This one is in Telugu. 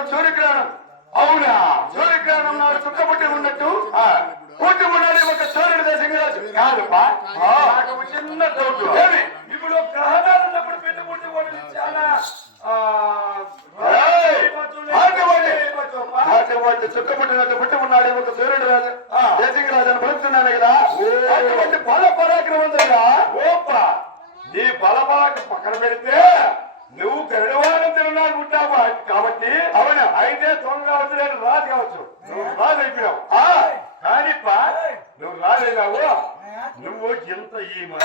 నాడు సూర్యగ్రహణం అవునా? సూర్యగ్రహణం నాడు చుట్టపట్టి ఉన్నట్టు? పుట్టి ఉండాలి ఒక సూర్యుడు దశంగాజు కాదు. చిన్న ఇప్పుడు గ్రహణాలు ఉన్నప్పుడు పెట్టుకుంటే వాళ్ళు చాలా పుట్టి. ఒక బల నీ బలపరాక్రమం పక్కన పెడితే నువ్వు గరుడవాణం తిరునాడు ఉంటావా? అయితే దొంగ కావచ్చు నేను రాజు కావచ్చు. నువ్వు రాజు అయిపోయావు. ఆ, కానీ పా, నువ్వు రాజు అయినావు. నువ్వు ఇంత ఈ మాట